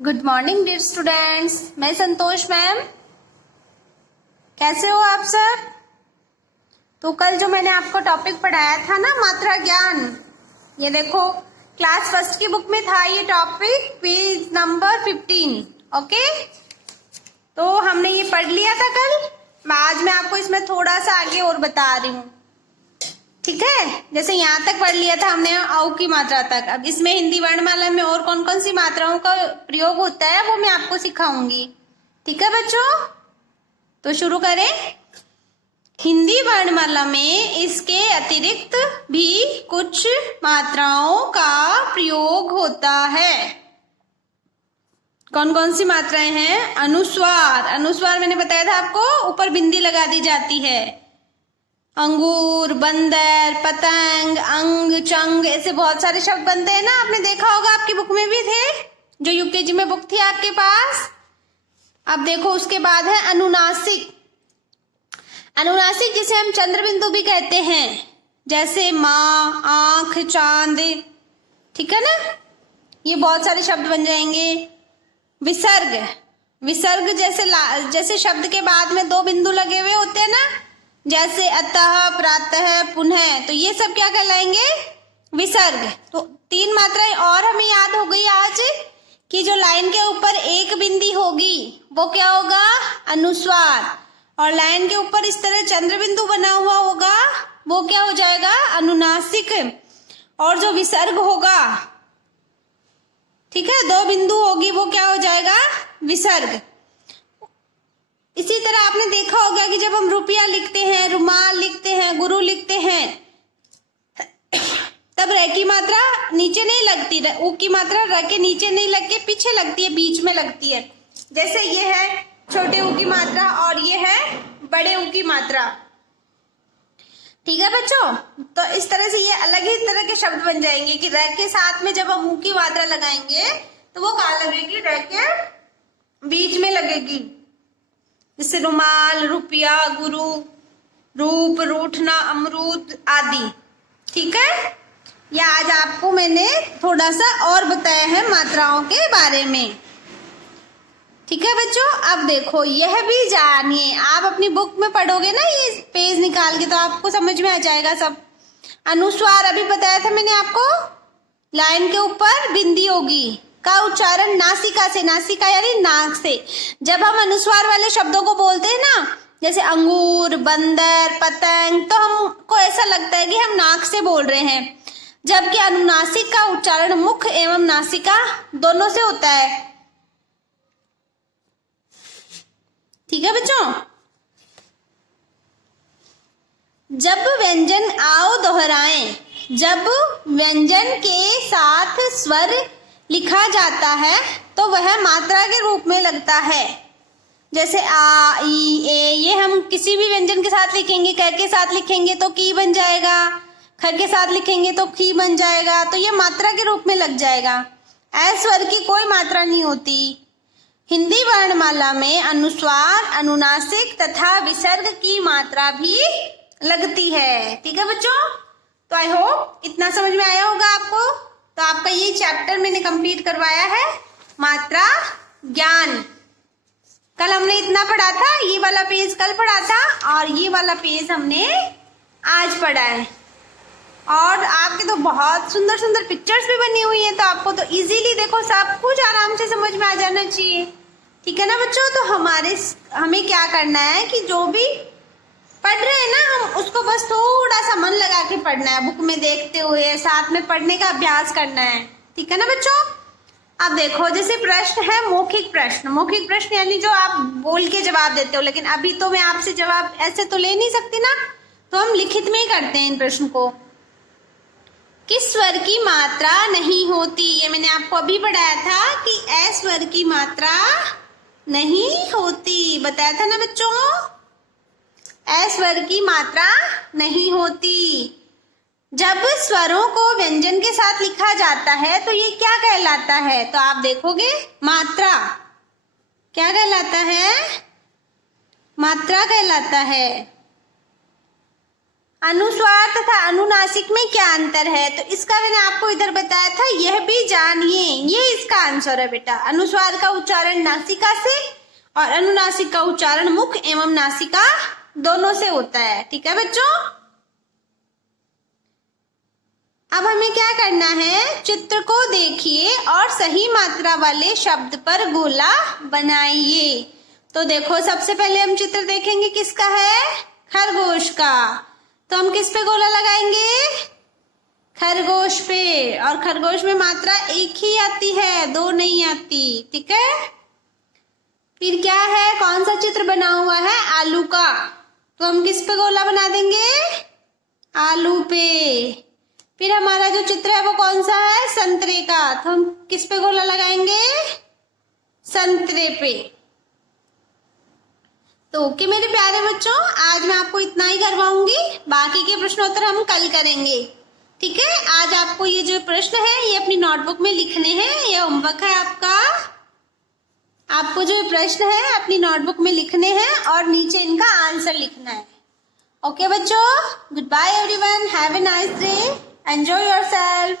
Good morning dear students. मैं संतोष ma'am. कैसे हो आप सब? तो कल जो मैंने आपको टॉपिक पढ़ाया था ना, मात्रा ज्ञान, ये देखो क्लास फर्स्ट की बुक में था ये टॉपिक, पेज नंबर 15। ओके, तो हमने ये पढ़ लिया था कल। आज मैं आपको इसमें थोड़ा सा आगे और बता रही हूँ, ठीक है। जैसे यहाँ तक पढ़ लिया था हमने औ की मात्रा तक। अब इसमें हिंदी वर्णमाला में और कौन कौन सी मात्राओं का प्रयोग होता है वो मैं आपको सिखाऊंगी, ठीक है बच्चों। तो शुरू करें। हिंदी वर्णमाला में इसके अतिरिक्त भी कुछ मात्राओं का प्रयोग होता है। कौन कौन सी मात्राएं हैं? अनुस्वार। अनुस्वार मैंने बताया था आपको, ऊपर बिंदी लगा दी जाती है। अंगूर, बंदर, पतंग, अंग, चंग, ऐसे बहुत सारे शब्द बनते हैं ना, आपने देखा होगा, आपकी बुक में भी थे, जो यूकेजी में बुक थी आपके पास। अब देखो उसके बाद है अनुनासिक। अनुनासिक जिसे हम चंद्र बिंदु भी कहते हैं, जैसे माँ, आंख, चांद, ठीक है ना, ये बहुत सारे शब्द बन जाएंगे। विसर्ग। विसर्ग जैसे शब्द के बाद में दो बिंदु लगे हुए होते हैं ना, जैसे अतः, प्रातः, पुनः, तो ये सब क्या कहलाएंगे? विसर्ग। तो तीन मात्राएं और हमें याद हो गई आज कि जो लाइन के ऊपर एक बिंदी होगी वो क्या होगा? अनुस्वार। और लाइन के ऊपर इस तरह चंद्र बिंदु बना हुआ होगा वो क्या हो जाएगा? अनुनासिक। और जो विसर्ग होगा, ठीक है, दो बिंदु होगी, वो क्या हो जाएगा? विसर्ग। इसी तरह आपने देखा होगा कि जब हम रुपया लिखते हैं, रुमाल लिखते हैं, गुरु लिखते हैं, तब र की मात्रा नीचे नहीं लगती, उ की मात्रा र के नीचे नहीं लग के पीछे लगती है, बीच में लगती है। जैसे ये है छोटे उ की मात्रा और ये है बड़े उ की मात्रा, ठीक है बच्चों। तो इस तरह से ये अलग ही तरह के शब्द बन जाएंगे कि र के साथ में जब हम उ की मात्रा लगाएंगे तो वो कहाँ लगेगी? र के बीच में लगेगी। जैसे रुमाल, रुपया, गुरु, रूप, रूठना, अमरूद आदि, ठीक है। या आज आपको मैंने थोड़ा सा और बताया है मात्राओं के बारे में, ठीक है बच्चों। अब देखो यह भी जानिए, आप अपनी बुक में पढ़ोगे ना ये पेज निकाल के, तो आपको समझ में आ जाएगा सब। अनुस्वार अभी बताया था मैंने आपको, लाइन के ऊपर बिंदी होगी, का उच्चारण नासिका से, नासिका यानी नाक से। जब हम अनुस्वार वाले शब्दों को बोलते हैं ना, जैसे अंगूर, बंदर, पतंग, तो हमको ऐसा लगता है कि हम नाक से बोल रहे हैं, जबकि अनुनासिक का उच्चारण मुख एवं नासिका दोनों से होता है, ठीक है बच्चों। जब व्यंजन आओ दोहराएं, जब व्यंजन के साथ स्वर लिखा जाता है तो वह मात्रा के रूप में लगता है। जैसे आ, ई, ए, ये हम किसी भी व्यंजन के साथ लिखेंगे, क के साथ लिखेंगे तो की बन जाएगा, ख के साथ लिखेंगे तो खी बन जाएगा, तो ये मात्रा के रूप में लग जाएगा। ऐ स्वर की कोई मात्रा नहीं होती। हिंदी वर्णमाला में अनुस्वार, अनुनासिक तथा विसर्ग की मात्रा भी लगती है, ठीक है बच्चों। तो आई होप इतना समझ में आया होगा आपको। तो आपका ये चैप्टर मैंने कंप्लीट करवाया है, मात्रा ज्ञान। कल हमने इतना पढ़ा था, ये वाला पेज कल पढ़ा था और ये वाला पेज हमने आज पढ़ा है। और आपके तो बहुत सुंदर सुंदर पिक्चर्स भी बनी हुई है, तो आपको तो इजीली देखो सब कुछ आराम से समझ में आ जाना चाहिए, ठीक है ना बच्चों। तो हमें क्या करना है कि जो भी पढ़ रहे हैं ना, हम उसको बस थोड़ा सा मन लगा के पढ़ना है, बुक में देखते हुए साथ में पढ़ने का अभ्यास करना है, ठीक है ना बच्चों। अब देखो जैसे प्रश्न है मौखिक प्रश्न। मौखिक प्रश्न यानी जो आप बोल के जवाब देते हो, लेकिन अभी तो मैं आपसे जवाब ऐसे तो ले नहीं सकती ना, तो हम लिखित में ही करते हैं इन प्रश्न को। किस स्वर की मात्रा नहीं होती? ये मैंने आपको अभी पढ़ाया था कि ए स्वर की मात्रा नहीं होती, बताया था ना बच्चों। ए स्वर की मात्रा नहीं होती। जब स्वरों को व्यंजन के साथ लिखा जाता है तो ये क्या कहलाता है? तो आप देखोगे मात्रा क्या कहलाता है? मात्रा कहलाता है। अनुस्वार तथा अनुनासिक में क्या अंतर है? तो इसका मैंने आपको इधर बताया था, यह भी जानिए। ये इसका आंसर है बेटा। अनुस्वार का उच्चारण नासिका से और अनुनासिक का उच्चारण मुख एवं नासिका दोनों से होता है। ठीक है बच्चों। अब हमें क्या करना है, चित्र को देखिए और सही मात्रा वाले शब्द पर गोला बनाइए। तो देखो, सबसे पहले हम चित्र देखेंगे किसका है, खरगोश का। तो हम किस पे गोला लगाएंगे, खरगोश पे। और खरगोश में मात्रा एक ही आती है, दो नहीं आती। ठीक है। फिर क्या है, कौन सा चित्र बना हुआ है, आलू का। तो हम किस पे गोला बना देंगे, आलू पे। फिर हमारा जो चित्र है वो कौन सा है, संतरे का। तो हम किस पे गोला लगाएंगे, संतरे पे। तो ओके मेरे प्यारे बच्चों, आज मैं आपको इतना ही करवाऊंगी, बाकी के प्रश्नोत्तर हम कल करेंगे। ठीक है। आज आपको ये जो प्रश्न है ये अपनी नोटबुक में लिखने हैं, ये होमवर्क है आपका। आपको जो प्रश्न है अपनी नोटबुक में लिखने हैं और नीचे इनका आंसर लिखना है। ओके बच्चों, good bye everyone, have a nice day, enjoy yourself.